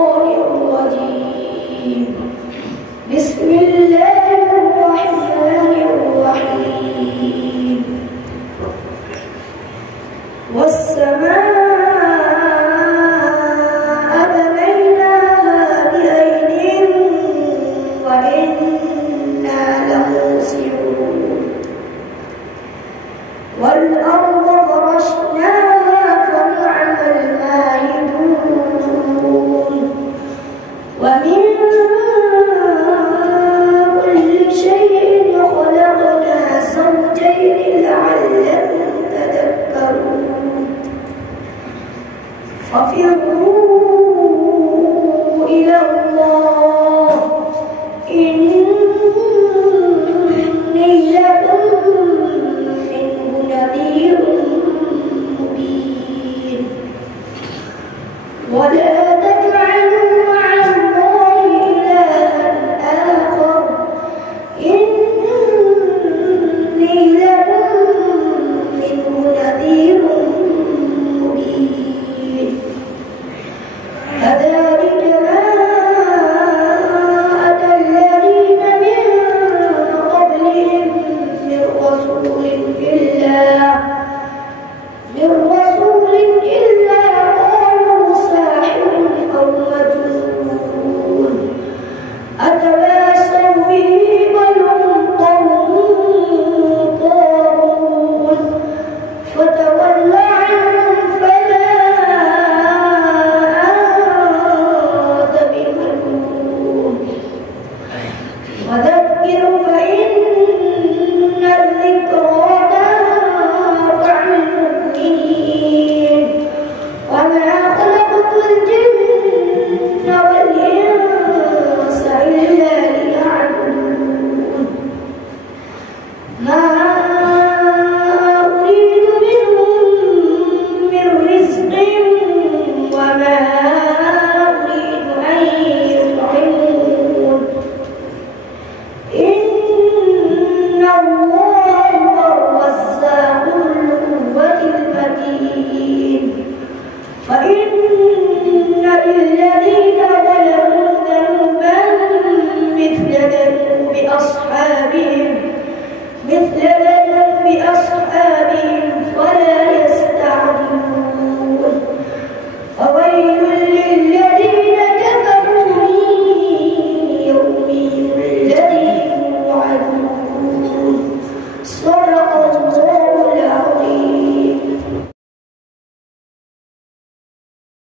الشيطان الرجيم. بسم الله الرحمن الرحيم. والسماء بنيناها بأيد وإنا لموسعون. والأرض فرشناها فنعم الماهدون. ومن كل شيء خلقنا زوجين لعلكم تذكرون. ففروا إلى الله إني لكم منه نذير مبين. ولا تجعلوا مع الله إلها آخر إني لكم منه نذير مبين. كذلك ما أتى الذين من قبلهم من رسول إلا قالوا ساحر أو مجنون.